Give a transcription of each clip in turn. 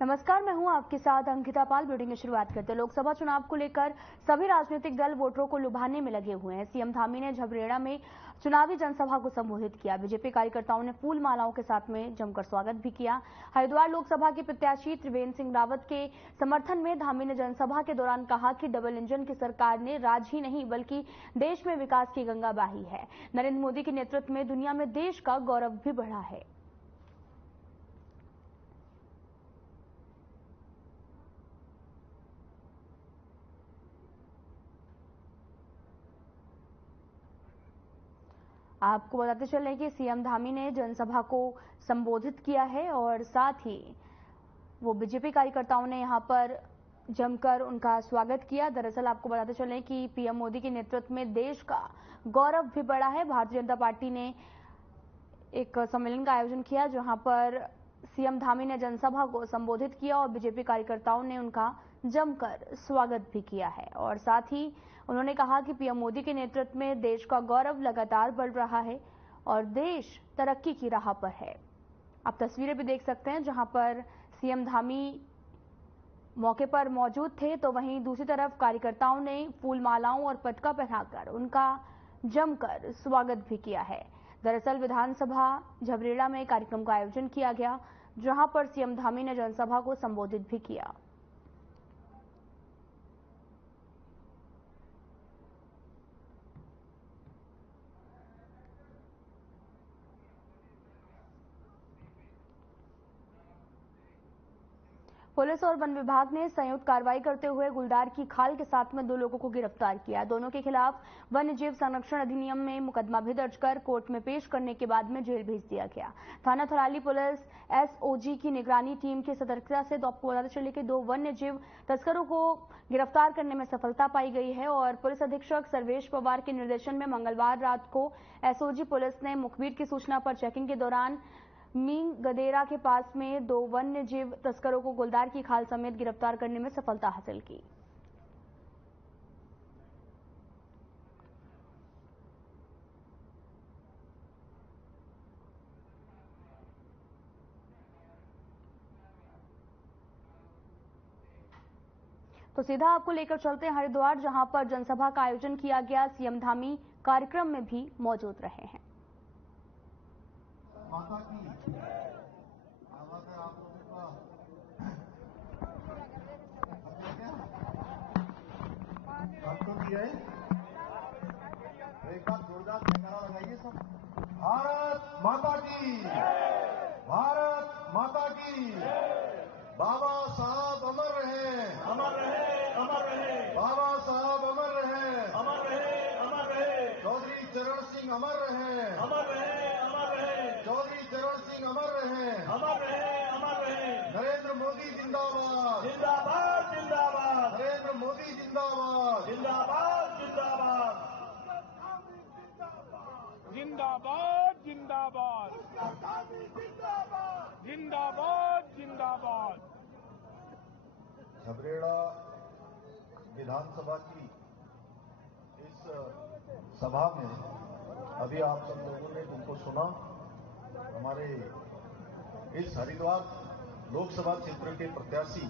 नमस्कार, मैं हूं आपके साथ अंकिता पाल। ब्रीडिंग की शुरुआत करते हैं। लोकसभा चुनाव को लेकर सभी राजनीतिक दल वोटरों को लुभाने में लगे हुए हैं। सीएम धामी ने झबरेड़ा में चुनावी जनसभा को संबोधित किया। बीजेपी कार्यकर्ताओं ने फूल मालाओं के साथ में जमकर स्वागत भी किया। हरिद्वार लोकसभा के प्रत्याशी त्रिवेंद्र सिंह रावत के समर्थन में धामी ने जनसभा के दौरान कहा कि डबल इंजन की सरकार ने राज ही नहीं बल्कि देश में विकास की गंगा बहाई है। नरेंद्र मोदी के नेतृत्व में दुनिया में देश का गौरव भी बढ़ा है। आपको बताते चलें कि सीएम धामी ने जनसभा को संबोधित किया है और साथ ही वो बीजेपी कार्यकर्ताओं ने यहां पर जमकर उनका स्वागत किया। दरअसल आपको बताते चलें कि पीएम मोदी के नेतृत्व में देश का गौरव भी बढ़ा है। भारतीय जनता पार्टी ने एक सम्मेलन का आयोजन किया जहां पर सीएम धामी ने जनसभा को संबोधित किया और बीजेपी कार्यकर्ताओं ने उनका जमकर स्वागत भी किया है। और साथ ही उन्होंने कहा कि पीएम मोदी के नेतृत्व में देश का गौरव लगातार बढ़ रहा है और देश तरक्की की राह पर है। आप तस्वीरें भी देख सकते हैं जहां पर सीएम धामी मौके पर मौजूद थे, तो वहीं दूसरी तरफ कार्यकर्ताओं ने फूल मालाओं और पटका पहनाकर उनका जमकर स्वागत भी किया है। दरअसल विधानसभा झबरेड़ा में कार्यक्रम का आयोजन किया गया जहां पर सीएम धामी ने जनसभा को संबोधित भी किया। पुलिस और वन विभाग ने संयुक्त कार्रवाई करते हुए गुलदार की खाल के साथ में 2 लोगों को गिरफ्तार किया। दोनों के खिलाफ वन्य जीव संरक्षण अधिनियम में मुकदमा भी दर्ज कर कोर्ट में पेश करने के बाद में जेल भेज दिया गया। थाना थराली पुलिस एसओजी की निगरानी टीम की सतर्कता से आपको बताते चले कि 2 वन्य जीव तस्करों को गिरफ्तार करने में सफलता पाई गई है और पुलिस अधीक्षक सर्वेश पवार के निर्देशन में मंगलवार रात को एसओजी पुलिस ने मुखबिर की सूचना पर चेकिंग के दौरान मीन गदेरा के पास में 2 वन्य जीव तस्करों को गुलदार की खाल समेत गिरफ्तार करने में सफलता हासिल की। तो सीधा आपको लेकर चलते हैं हरिद्वार, जहां पर जनसभा का आयोजन किया गया। सीएम धामी कार्यक्रम में भी मौजूद रहे हैं। माता की आवाज है आप लोगों का। सबको दिया है। एक बार जोरदार जयकारा लगाइए सब। भारत माता की, भारत माता की। बाबा साहब अमर रहे, अमर रहे, अमर रहे। बाबा साहब अमर रहे, अमर रहे, अमर रहे। चौधरी चरण सिंह अमर रहे, अमर रहे, अमर रहे। चौधरी चरण सिंह अमर रहे, अमर रहे, अमर रहे। नरेंद्र मोदी जिंदाबाद, जिंदाबाद, जिंदाबाद। नरेंद्र मोदी जिंदाबाद, जिंदाबाद, जिंदाबाद। जिंदाबाद, जिंदाबाद, जिंदाबाद, जिंदाबाद। झबरेड़ा विधानसभा की इस सभा में अभी आप सब लोगों ने जिनको सुना, हमारे इस हरिद्वार लोकसभा क्षेत्र के प्रत्याशी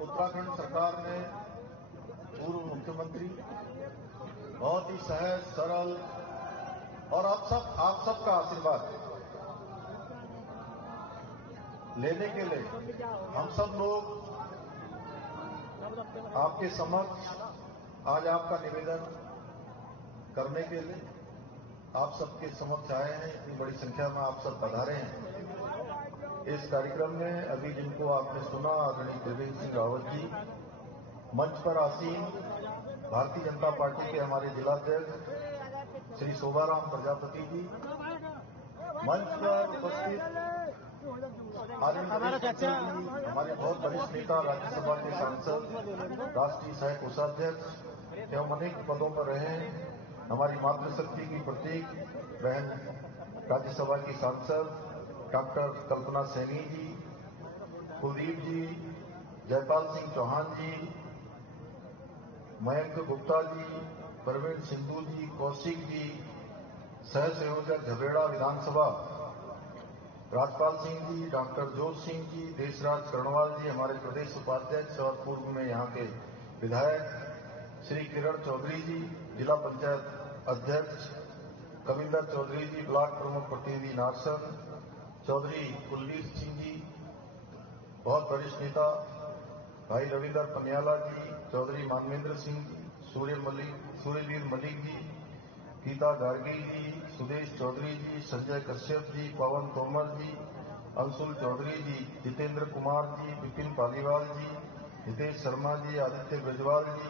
उत्तराखंड सरकार में पूर्व मुख्यमंत्री, बहुत ही सहज सरल और आप सबका आशीर्वाद लेने के लिए हम सब लोग आपके समक्ष आज आपका निवेदन करने के लिए आप सबके समक्ष आए हैं। इतनी बड़ी संख्या में आप सब पधारे हैं इस कार्यक्रम में। अभी जिनको आपने सुना, आदरणीय त्रिवेंद्र सिंह रावत जी, मंच पर आसीन भारतीय जनता पार्टी के हमारे जिलाध्यक्ष श्री शोभाराम प्रजापति जी, मंच पर उपस्थित हमारे बहुत वरिष्ठ नेता, राज्यसभा के सांसद, राष्ट्रीय सह कोषाध्यक्ष एवं अनेक पदों पर रहे हमारी मातृशक्ति की प्रतीक बहन राज्यसभा की सांसद डॉक्टर कल्पना सैनी जी, कुलदीप जी, जयपाल सिंह चौहान जी, मयंक गुप्ता जी, प्रवीण सिंधु जी, कौशिक जी, सह संयोजक झबरेड़ा विधानसभा राजपाल सिंह जी, डॉक्टर जोत सिंह जी, देशराज कर्णवाल जी हमारे प्रदेश उपाध्यक्ष और पूर्व में यहाँ के विधायक, श्री किरण चौधरी जी जिला पंचायत अध्यक्ष, कविंदर चौधरी जी ब्लॉक प्रमुख प्रतिनिधि नारसन, चौधरी कुलदीप सिंह जी बहुत वरिष्ठ नेता, भाई रविंदर पनियाला जी, चौधरी मानवेंद्र सिंह जी, सूर्यवीर मलिक जी, गीता गार्गी जी, सुदेश चौधरी जी, संजय कश्यप जी, पवन तोमर जी, अंशुल चौधरी जी, जितेंद्र कुमार जी, विपिन पालीवाल जी, हितेश शर्मा जी, आदित्य ब्रजवाल जी,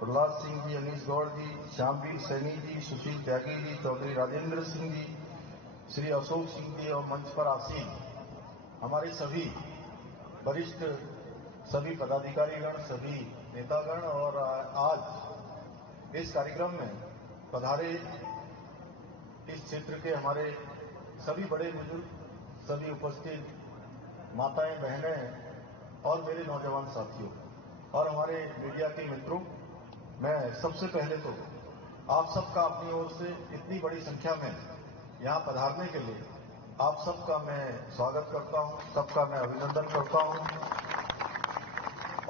प्रहलाद सिंह जी, अनीश गौड़ जी, श्यामवीर सैनी जी, सुशील त्यागी जी, चौधरी राजेंद्र सिंह जी, श्री अशोक सिंह जी और मंच पर आसीन हमारे सभी वरिष्ठ सभी पदाधिकारीगण, सभी नेतागण और आज इस कार्यक्रम में पधारे इस क्षेत्र के हमारे सभी बड़े बुजुर्ग, सभी उपस्थित माताएं, बहनें और मेरे नौजवान साथियों और हमारे मीडिया के मित्रों, मैं सबसे पहले तो आप सबका अपनी ओर से इतनी बड़ी संख्या में यहां पधारने के लिए आप सबका मैं स्वागत करता हूं, सबका मैं अभिनंदन करता हूं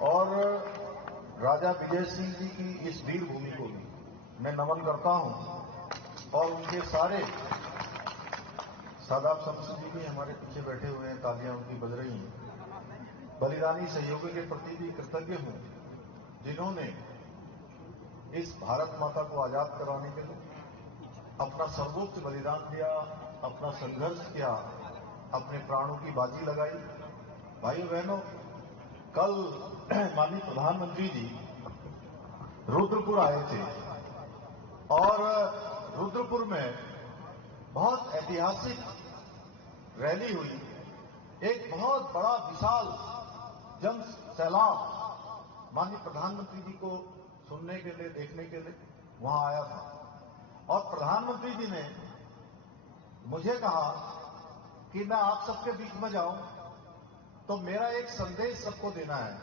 और राजा विजय सिंह जी की इस वीर भूमि को भी मैं नमन करता हूं और उनके सारे सादाब शमशू जी भी हमारे पीछे बैठे हुए हैं, तालियां उनकी बज रही हैं। बलिदानी सहयोगियों के प्रति भी कृतज्ञ हूं जिन्होंने इस भारत माता को आजाद कराने के लिए अपना सर्वोच्च बलिदान दिया, अपना संघर्ष किया, अपने प्राणों की बाजी लगाई। भाइयों बहनों, कल माननीय प्रधानमंत्री जी रुद्रपुर आए थे और रुद्रपुर में बहुत ऐतिहासिक रैली हुई, एक बहुत बड़ा विशाल जन सैलाब माननीय प्रधानमंत्री जी को सुनने के लिए, देखने के लिए वहां आया था और प्रधानमंत्री जी ने मुझे कहा कि मैं आप सबके बीच में जाऊं तो मेरा एक संदेश सबको देना है।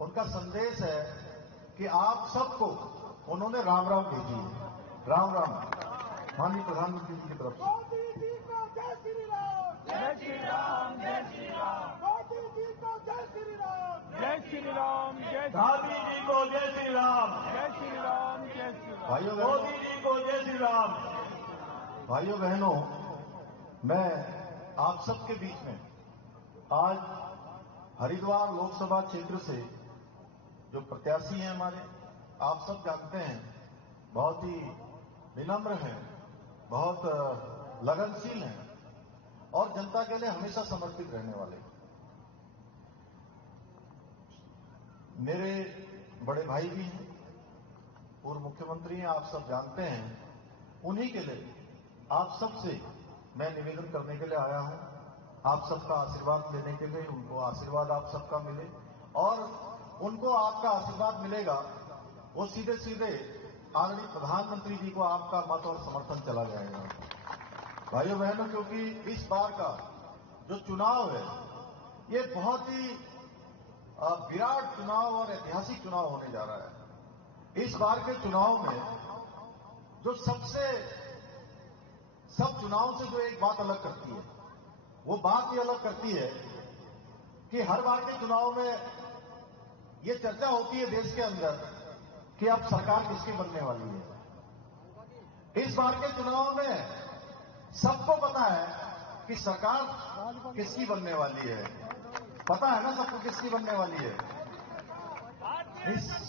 उनका संदेश है कि आप सबको, उन्होंने राम राम भेजी है, राम राम माननीय प्रधानमंत्री जी की तरफ से। मोदी जी को जय श्री राम, जय श्री राम, जय श्री राम। मोदी जी को जय श्री राम, जय श्री राम, जय गांधी जी को जय श्री राम, जय श्री राम, जय श्री राम। भाइयों मोदी जी को जय श्री राम। भाइयों बहनों, मैं आप सबके बीच में आज हरिद्वार लोकसभा क्षेत्र से जो प्रत्याशी हैं हमारे, आप सब जानते हैं, बहुत ही विनम्र हैं, बहुत लगनशील हैं और जनता के लिए हमेशा समर्पित रहने वाले। मेरे बड़े भाई भी हैं, पूर्व मुख्यमंत्री हैं, आप सब जानते हैं। उन्हीं के लिए आप सबसे मैं निवेदन करने के लिए आया हूं, आप सबका आशीर्वाद लेने के लिए। उनको आशीर्वाद आप सबका मिले और उनको आपका आशीर्वाद मिलेगा, वो सीधे सीधे आदरणीय प्रधानमंत्री जी को आपका मत और समर्थन चला जाएगा। भाइयों बहनों, क्योंकि इस बार का जो चुनाव है ये बहुत ही विराट चुनाव और ऐतिहासिक चुनाव होने जा रहा है। इस बार के चुनाव में जो सब चुनाव से जो एक बात अलग करती है, वो बात ये अलग करती है कि हर बार के चुनाव में ये चर्चा होती है देश के अंदर कि अब सरकार किसकी बनने वाली है। इस बार के चुनाव में सबको पता है कि सरकार किसकी बनने वाली है। पता है ना सबको किसकी बनने वाली है?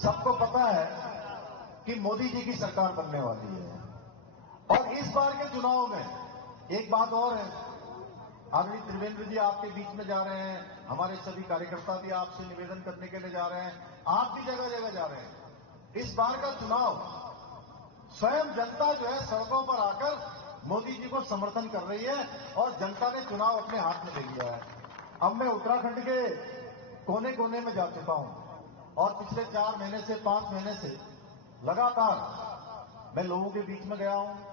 सबको पता है कि मोदी जी की सरकार बनने वाली है। और इस बार के चुनाव में एक बात और है, आदरणीय त्रिवेंद्र जी आपके बीच में जा रहे हैं, हमारे सभी कार्यकर्ता भी आपसे निवेदन करने के लिए जा रहे हैं, आप भी जगह जगह जा रहे हैं। इस बार का चुनाव स्वयं जनता जो है सड़कों पर आकर मोदी जी को समर्थन कर रही है और जनता ने चुनाव अपने हाथ में ले लिया है। अब मैं उत्तराखंड के कोने कोने में जा चुका हूं और पिछले 4 महीने से 5 महीने से लगातार मैं लोगों के बीच में गया हूं।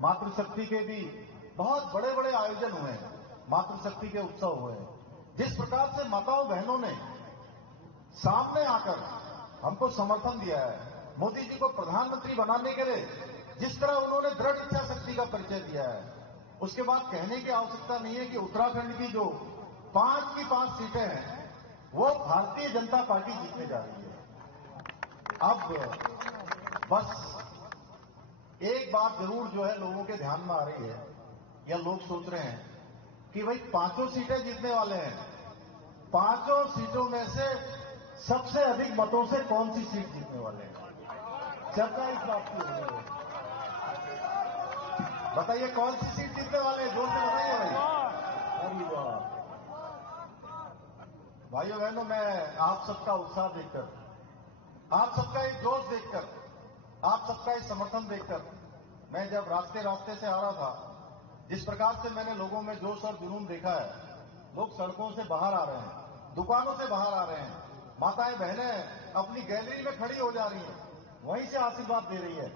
मातृशक्ति के भी बहुत बड़े बड़े आयोजन हुए हैं, मातृशक्ति के उत्सव हुए हैं। जिस प्रकार से माताओं बहनों ने सामने आकर हमको समर्थन दिया है, मोदी जी को प्रधानमंत्री बनाने के लिए जिस तरह उन्होंने दृढ़ इच्छा शक्ति का परिचय दिया है, उसके बाद कहने की आवश्यकता नहीं है कि उत्तराखंड की जो 5 की 5 सीटें हैं वो भारतीय जनता पार्टी जीतने जा रही है। अब बस एक बात जरूर जो है लोगों के ध्यान में आ रही है, या लोग सोच रहे हैं कि भाई 5 सीटें जीतने वाले हैं, 5 सीटों में से सबसे अधिक मतों से कौन सी सीट जीतने वाले हैं, चर्चा इस बात की हो रही है। बताइए कौन सी सीट जीतने वाले हैं, जोर से बताइए भाई। भाइयों बहनों, मैं आप सबका उत्साह देखकर, आप सबका एक जोश देखकर, आप सबका एक समर्थन देखकर, मैं जब रास्ते से आ रहा था, जिस प्रकार से मैंने लोगों में जोश और जुनून देखा है, लोग सड़कों से बाहर आ रहे हैं, दुकानों से बाहर आ रहे हैं, माताएं बहनें अपनी गैलरी में खड़ी हो जा रही हैं, वहीं से आशीर्वाद दे रही है।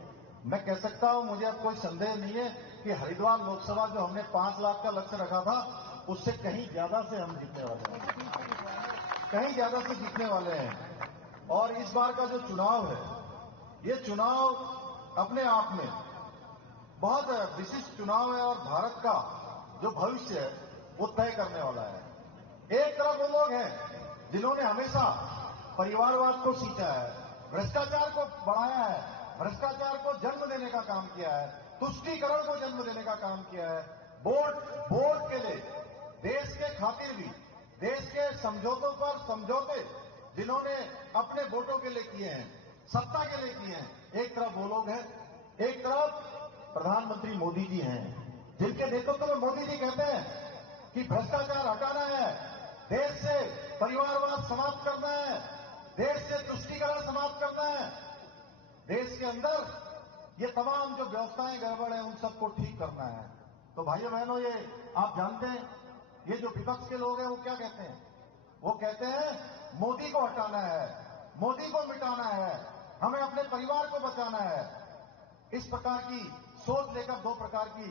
मैं कह सकता हूं, मुझे अब कोई संदेह नहीं है कि हरिद्वार लोकसभा जो हमने 5 लाख का लक्ष्य रखा था, उससे कहीं ज्यादा से हम जीतने वाले हैं, कहीं ज्यादा से जीतने वाले हैं। और इस बार का जो चुनाव है, ये चुनाव अपने आप में बहुत विशिष्ट चुनाव है और भारत का जो भविष्य है वो तय करने वाला है। एक तरफ वो लोग हैं जिन्होंने हमेशा परिवारवाद को सींचा है, भ्रष्टाचार को बढ़ाया है, भ्रष्टाचार को जन्म देने का काम किया है, तुष्टीकरण को जन्म देने का काम किया है, वोट के लिए देश के खातिर भी, देश के समझौतों पर समझौते जिन्होंने अपने वोटों के लिए किए हैं, सत्ता के लिए किए हैं। एक तरफ वो लोग हैं, एक तरफ प्रधानमंत्री मोदी जी हैं, जिनके नेतृत्व में मोदी जी कहते हैं कि भ्रष्टाचार हटाना है, देश से परिवारवाद समाप्त करना है, देश से तुष्टीकरण समाप्त करना है, देश के अंदर ये तमाम जो व्यवस्थाएं गड़बड़ है उन सबको ठीक करना है। तो भाइयों बहनों, ये आप जानते हैं, ये जो विपक्ष के लोग हैं वो क्या कहते हैं, वो कहते हैं मोदी को हटाना है, मोदी को मिटाना है, हमें अपने परिवार को बचाना है। इस प्रकार की सोच लेकर दो प्रकार की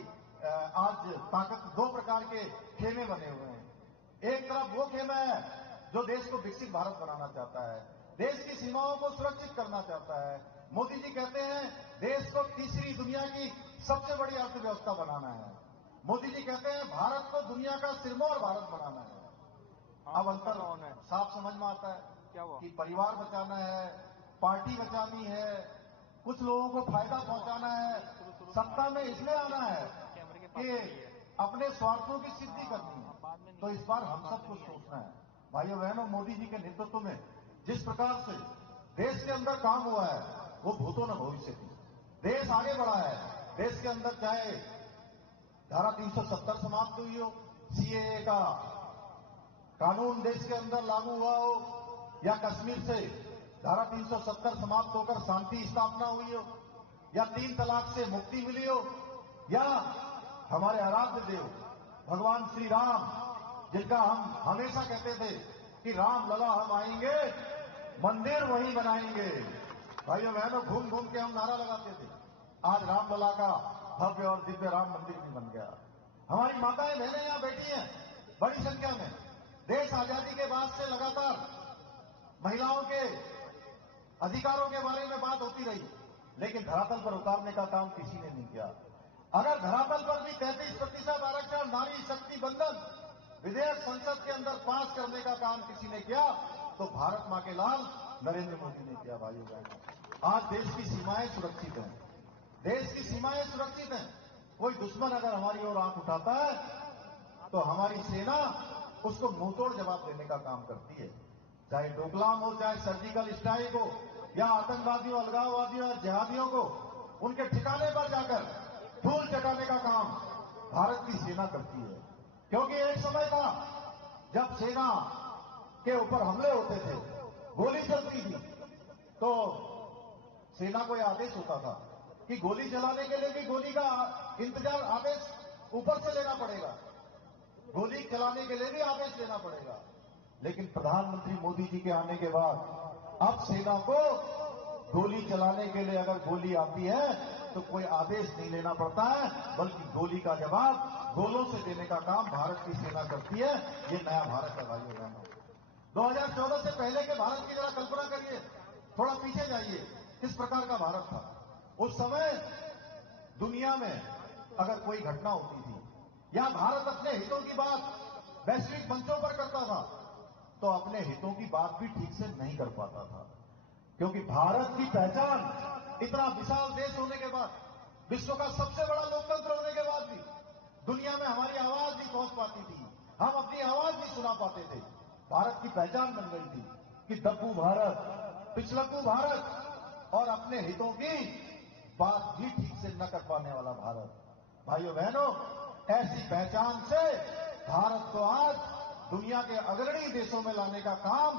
आज ताकत, दो प्रकार के खेमे बने हुए हैं। एक तरफ वो खेमा है जो देश को विकसित भारत बनाना चाहता है, देश की सीमाओं को सुरक्षित करना चाहता है। मोदी जी कहते हैं देश को तीसरी दुनिया की सबसे बड़ी अर्थव्यवस्था बनाना है। मोदी जी कहते हैं भारत को दुनिया का सिरमौर भारत बनाना है। अब अंतर साफ समझ में आता है कि परिवार बचाना है, पार्टी बचानी है, कुछ लोगों को फायदा पहुंचाना है, सत्ता में इसलिए आना है कि अपने स्वार्थों की सिद्धि करनी है। तो इस बार हम सबको सोचना है भाइयों बहनों, मोदी जी के नेतृत्व में जिस प्रकार से देश के अंदर काम हुआ है वो भूतों न भविष्य थी। देश आगे बढ़ा है, देश के अंदर चाहे धारा 370 समाप्त हुई हो, सीएए का कानून देश के अंदर लागू हुआ हो, या कश्मीर से धारा 370 समाप्त होकर शांति स्थापना हुई हो, या 3 तलाक से मुक्ति मिली हो, या हमारे आराध्य देव भगवान श्री राम, जिनका हम हमेशा कहते थे कि राम लला हम आएंगे, मंदिर वहीं बनाएंगे। भाइयों बहनों, घूम घूम के हम नारा लगाते थे, आज रामलला का भव्य और दिव्य राम मंदिर भी बन गया। हमारी माताएं बहनें यहां बैठी हैं बड़ी संख्या में। देश आजादी के बाद से लगातार महिलाओं के अधिकारों के बारे में बात होती रही, लेकिन धरातल पर उतारने का काम किसी ने नहीं किया। अगर धरातल पर भी 33% आरक्षण, नारी शक्ति बंधन विधेयक संसद के अंदर पास करने का काम किसी ने किया तो भारत मां के लाल नरेंद्र मोदी ने किया। भाइयों बहनों, आज देश की सीमाएं सुरक्षित हैं, देश की सीमाएं सुरक्षित हैं। कोई दुश्मन अगर हमारी ओर आंख उठाता है तो हमारी सेना उसको मुंहतोड़ जवाब देने का काम करती है। चाहे डोकलाम हो, चाहे सर्जिकल स्ट्राइक हो, या आतंकवादियों, अलगाववादियों और जिहादियों को उनके ठिकाने पर जाकर धूल चटाने का काम भारत की सेना करती है। क्योंकि एक समय था जब सेना के ऊपर हमले होते थे, गोली चलती थी, तो सेना को यह आदेश होता था कि गोली चलाने के लिए भी गोली का इंतजार, आदेश ऊपर से लेना पड़ेगा, गोली चलाने के लिए भी आदेश लेना पड़ेगा। लेकिन प्रधानमंत्री मोदी जी के आने के बाद अब सेना को गोली चलाने के लिए अगर गोली आती है तो कोई आदेश नहीं लेना पड़ता है, बल्कि गोली का जवाब गोलों से देने का काम भारत की सेना करती है। ये नया भारत है भाइयों बहनों। 2014 से पहले के भारत की जरा कल्पना करिए, थोड़ा पीछे जाइए, किस प्रकार का भारत था। उस समय दुनिया में अगर कोई घटना होती थी, या भारत अपने हितों की बात वैश्विक मंचों पर करता था, तो अपने हितों की बात भी ठीक से नहीं कर पाता था। क्योंकि भारत की पहचान इतना विशाल देश होने के बाद, विश्व का सबसे बड़ा लोकतंत्र होने के बाद भी दुनिया में हमारी आवाज नहीं पहुंच पाती थी, हम अपनी आवाज नहीं सुना पाते थे। भारत की पहचान बन गई थी कि दब्बू भारत, पिछलक्कू भारत और अपने हितों की बात भी ठीक से न कर पाने वाला भारत। भाइयों बहनों, ऐसी पहचान से भारत को आज दुनिया के अग्रणी देशों में लाने का काम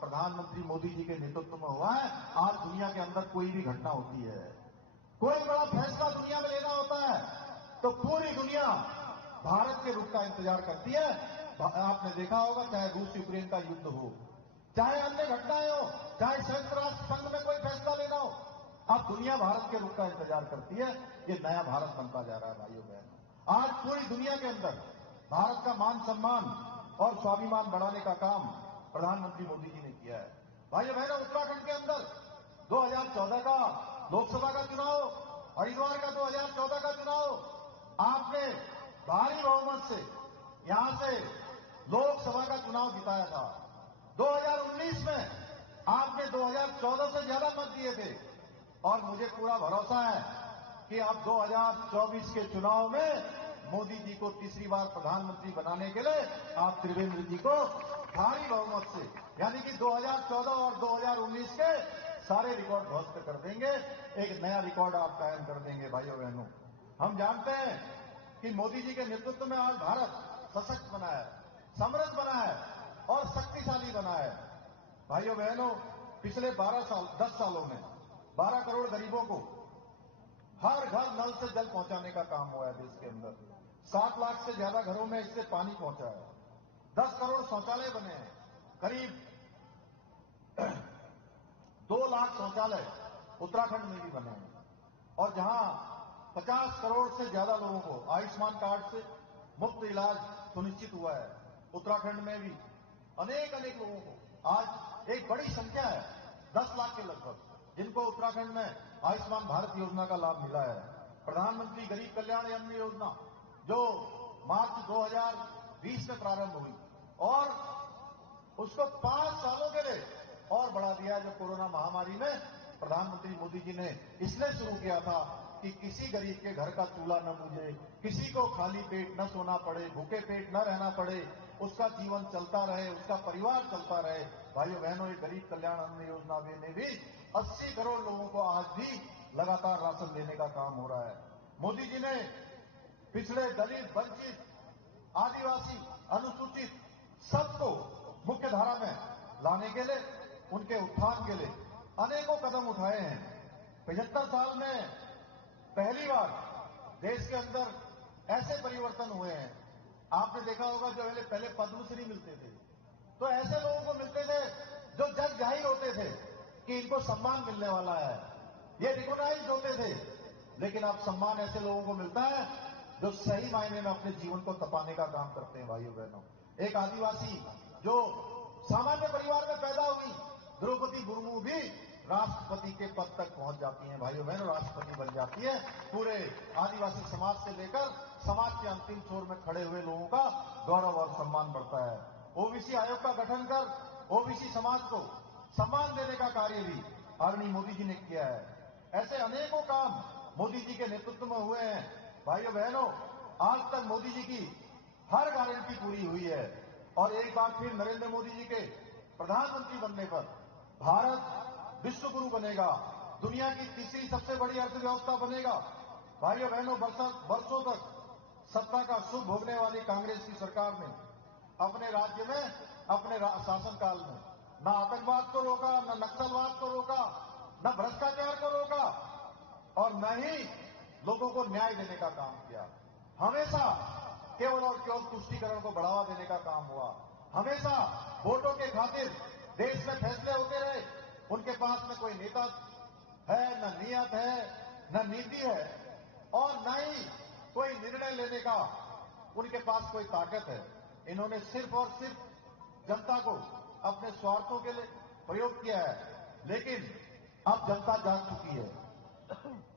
प्रधानमंत्री मोदी जी के नेतृत्व में हुआ है। आज दुनिया के अंदर कोई भी घटना होती है, कोई बड़ा फैसला दुनिया में लेना होता है, तो पूरी दुनिया भारत के रुख का इंतजार करती है। आपने देखा होगा, चाहे रूस यूक्रेन का युद्ध हो, चाहे अन्य घटनाएं हो, चाहे संयुक्त राष्ट्र संघ में कोई फैसला लेना हो, अब दुनिया भारत के रुख का इंतजार करती है। ये नया भारत बनता जा रहा है। भाइयों बहनों, आज पूरी दुनिया के अंदर भारत का मान सम्मान और स्वाभिमान बढ़ाने का काम प्रधानमंत्री मोदी जी ने किया है। भाइयों बहनों, उत्तराखंड के अंदर 2014 का लोकसभा का चुनाव, हरिद्वार का 2014 का चुनाव आपने भारी बहुमत से यहां से लोकसभा का चुनाव जिताया था। 2019 में आपने 2014 से ज्यादा मत दिए थे और मुझे पूरा भरोसा है कि अब 2024 के चुनाव में मोदी जी को तीसरी बार प्रधानमंत्री बनाने के लिए आप त्रिवेंद्र जी को भारी बहुमत से, यानी कि 2014 और 2019 के सारे रिकॉर्ड ध्वस्त कर देंगे, एक नया रिकॉर्ड आप कायम कर देंगे। भाइयों बहनों, हम जानते हैं कि मोदी जी के नेतृत्व में आज भारत सशक्त बना है, समृद्ध बना है और शक्तिशाली बना है। भाइयों बहनों, पिछले 10 सालों में 12 करोड़ गरीबों को हर घर नल से जल पहुंचाने का काम हुआ है देश के अंदर। 7 लाख से ज्यादा घरों में इससे पानी पहुंचा है। 10 करोड़ शौचालय बने हैं। करीब 2 लाख शौचालय उत्तराखंड में भी बने हैं। और जहां 50 करोड़ से ज्यादा लोगों को आयुष्मान कार्ड से मुफ्त इलाज सुनिश्चित हुआ है, उत्तराखंड में भी अनेक लोगों को आज एक बड़ी संख्या है, 10 लाख के लगभग, जिनको उत्तराखंड में आयुष्मान भारत योजना का लाभ मिला है। प्रधानमंत्री गरीब कल्याण अन्न योजना जो मार्च 2020 में प्रारंभ हुई और उसको 5 सालों के लिए और बढ़ा दिया, जो कोरोना महामारी में प्रधानमंत्री मोदी जी ने इसलिए शुरू किया था कि किसी गरीब के घर का चूल्हा न बुझे, किसी को खाली पेट न सोना पड़े, भूखे पेट न रहना पड़े, उसका जीवन चलता रहे, उसका परिवार चलता रहे। भाइयों बहनों, ये गरीब कल्याण अन्न योजना ने भी 80 करोड़ लोगों को आज भी लगातार राशन देने का काम हो रहा है। मोदी जी ने पिछड़े, दलित, वंचित, आदिवासी, अनुसूचित सबको मुख्य धारा में लाने के लिए, उनके उत्थान के लिए अनेकों कदम उठाए हैं। 75 साल में पहली बार देश के अंदर ऐसे परिवर्तन हुए हैं। आपने देखा होगा, जो पहले पद्मश्री मिलते थे तो ऐसे लोगों को मिलते थे जो जग जाहिर होते थे कि इनको सम्मान मिलने वाला है, ये रिकॉग्नाइज होते थे। लेकिन अब सम्मान ऐसे लोगों को मिलता है जो सही मायने में अपने जीवन को तपाने का काम करते हैं। भाइयों बहनों, एक आदिवासी जो सामान्य परिवार में पैदा हुई, द्रौपदी मुर्मू भी राष्ट्रपति के पद तक पहुंच जाती हैं। भाइयों बहनों, राष्ट्रपति बन जाती है। पूरे आदिवासी समाज से लेकर समाज के अंतिम छोर में खड़े हुए लोगों का गौरव और सम्मान बढ़ता है। ओबीसी आयोग का गठन कर ओबीसी समाज को सम्मान देने का कार्य भी आदरणीय मोदी जी ने किया है। ऐसे अनेकों काम मोदी जी के नेतृत्व में हुए हैं। भाइयों बहनों, आज तक मोदी जी की हर गारंटी पूरी हुई है और एक बार फिर नरेंद्र मोदी जी के प्रधानमंत्री बनने पर भारत विश्व गुरु बनेगा, दुनिया की तीसरी सबसे बड़ी अर्थव्यवस्था बनेगा। भाइयों बहनों, वर्षों तक सत्ता का सुख भोगने वाली कांग्रेस की सरकार ने अपने राज्य में, अपने शासनकाल में न आतंकवाद को रोका, न नक्सलवाद को रोका, न भ्रष्टाचार को रोका और न ही लोगों को न्याय देने का काम किया। हमेशा केवल और केवल तुष्टीकरण को बढ़ावा देने का काम हुआ। हमेशा वोटों के खातिर देश में फैसले होते रहे। उनके पास न कोई नेता है, न नियत है, न नीति है और न ही कोई निर्णय लेने का उनके पास कोई ताकत है। इन्होंने सिर्फ और सिर्फ जनता को अपने स्वार्थों के लिए प्रयोग किया है। लेकिन अब जनता जाग चुकी है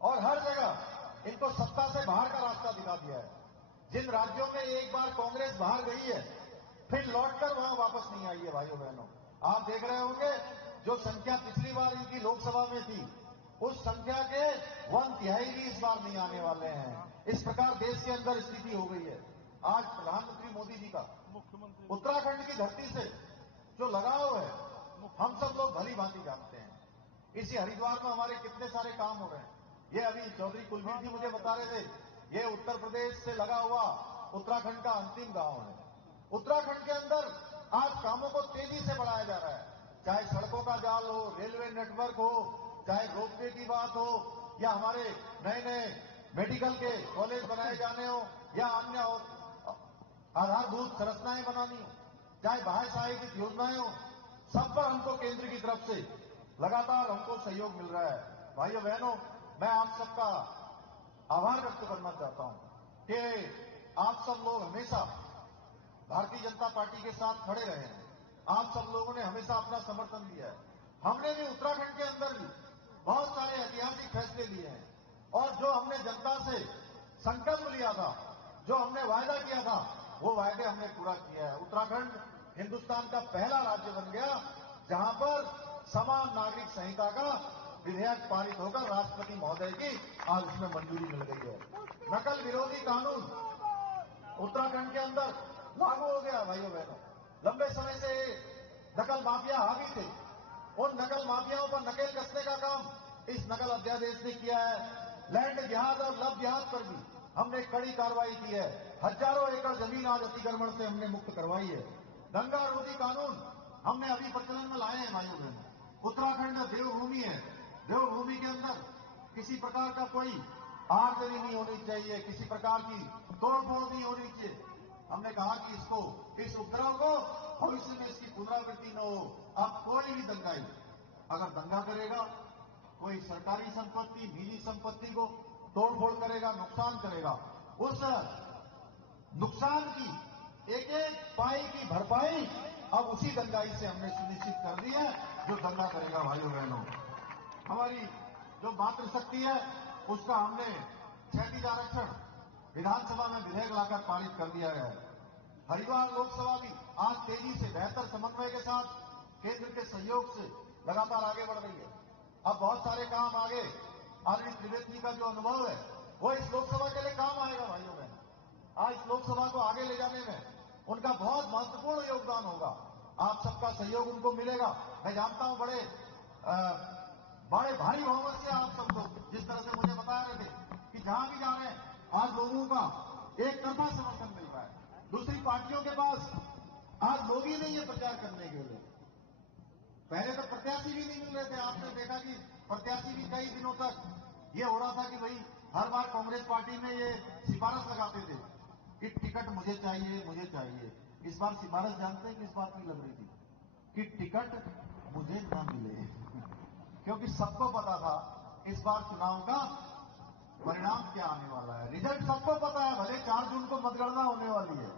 और हर जगह इनको सत्ता से बाहर का रास्ता दिखा दिया है। जिन राज्यों में एक बार कांग्रेस बाहर गई है, फिर लौटकर वहां वापस नहीं आई है भाइयों बहनों। आप देख रहे होंगे जो संख्या पिछली बार इनकी लोकसभा में थी, उस संख्या के 1/3 भी इस बार नहीं आने वाले हैं। इस प्रकार देश के अंदर स्थिति हो गई है। आज प्रधानमंत्री मोदी जी का उत्तराखंड की धरती से जो लगाव है, हम सब लोग भली भांति जानते हैं। इसी हरिद्वार में हमारे कितने सारे काम हो रहे हैं। ये अभी चौधरी कुलबीर जी मुझे बता रहे थे, ये उत्तर प्रदेश से लगा हुआ उत्तराखंड का अंतिम गांव है। उत्तराखंड के अंदर आज कामों को तेजी से बढ़ाया जा रहा है, चाहे सड़कों का जाल हो, रेलवे नेटवर्क हो, चाहे रोपवे की बात हो, या हमारे नए नए मेडिकल के कॉलेज बनाए जाने हो, या अन्य आधारभूत संरचनाएं बनानी हो, चाहे बाह्य सहायक योजनाएं हो, सब पर हमको केंद्र की तरफ से लगातार हमको सहयोग मिल रहा है। भाइयों बहनों, मैं आप सबका आभार व्यक्त करना चाहता हूं कि आप सब लोग हमेशा भारतीय जनता पार्टी के साथ खड़े रहे हैं। आप सब लोगों ने हमेशा अपना समर्थन दिया है। हमने भी उत्तराखंड के अंदर भी बहुत सारे ऐतिहासिक फैसले लिए हैं, और जो हमने जनता से संकल्प लिया था, जो हमने वायदा किया था, वो वायदे हमने पूरा किया है। उत्तराखंड हिंदुस्तान का पहला राज्य बन गया जहां पर समान नागरिक संहिता का विधेयक पारित होकर राष्ट्रपति महोदय की आज उसमें मंजूरी मिल गई है। नकल विरोधी कानून उत्तराखंड के अंदर लागू हो गया। भाइयों बहनों, लंबे समय से नकल माफिया हावी थे, उन नकल माफियाओं पर नकेल कसने का काम इस नकल अध्यादेश ने किया है। लैंड जिहाद और लव जिहाद पर भी हमने कड़ी कार्रवाई की है। हजारों एकड़ जमीन आज अतिक्रमण से हमने मुक्त करवाई है। दंगा रोधी कानून हमने अभी प्रचलन में लाए हैं। भाइयों बहनों, उत्तराखंड देवभूमि है, देवभूमि के अंदर किसी प्रकार का कोई आगजनी नहीं होनी चाहिए, किसी प्रकार की तोड़फोड़ नहीं होनी चाहिए। हमने कहा कि इसको, इस उपद्रव को भविष्य में इसकी पुनरावृत्ति न हो। अब कोई भी दंगाई अगर दंगा करेगा, कोई सरकारी संपत्ति, निजी संपत्ति को तोड़फोड़ करेगा, नुकसान करेगा, उस नुकसान की एक एक पाई की भरपाई अब उसी दंगाई से हमने सुनिश्चित कर दी है जो दंगा करेगा। भाइयों बहनों, हमारी जो मातृशक्ति है उसका हमने क्षैतिज आरक्षण विधानसभा में विधेयक लाकर पारित कर दिया है। हरिद्वार लोकसभा भी आज तेजी से बेहतर समन्वय के साथ केंद्र के सहयोग से लगातार आगे बढ़ रही है। अब बहुत सारे काम आगे आदरणीय त्रिवेदी जी का जो अनुभव है वो इस लोकसभा के लिए काम आएगा। भाइयों बहनों, आज इस लोकसभा को आगे ले जाने में उनका बहुत महत्वपूर्ण योगदान होगा। आप सबका सहयोग उनको मिलेगा। मैं जानता हूं बड़े भारी बहुमत से आप सब लोग जिस तरह से मुझे बता रहे थे कि जहां भी जा रहे हैं आज लोगों का एक तरफा समर्थन मिल रहा है। दूसरी पार्टियों के पास आज लोग ही नहीं है प्रचार करने के लिए। पहले तो प्रत्याशी भी नहीं मिल रहे थे। आपने देखा कि प्रत्याशी भी कई दिनों तक ये हो रहा था कि भाई हर बार कांग्रेस पार्टी में ये सिफारिश लगाते थे कि टिकट मुझे चाहिए, मुझे चाहिए। इस बार सिफारिश जानते हैं किस बात की लग रही थी? कि टिकट मुझे न मिले, क्योंकि सबको पता था इस बार चुनाव का परिणाम क्या आने वाला है। रिजल्ट सबको पता है, भले 4 जून को मतगणना होने वाली है,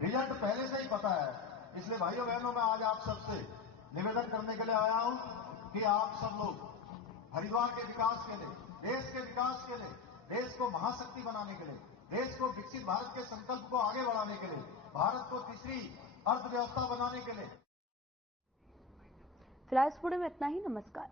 रिजल्ट पहले से ही पता है। इसलिए भाइयों बहनों, मैं आज आप सबसे निवेदन करने के लिए आया हूं कि आप सब लोग हरिद्वार के विकास के लिए, देश के विकास के लिए, देश को महाशक्ति बनाने के लिए, देश को विकसित भारत के संकल्प को आगे बढ़ाने के लिए, भारत को तीसरी अर्थव्यवस्था बनाने के लिए। फिलहाल इस वीडियो में इतना ही। नमस्कार।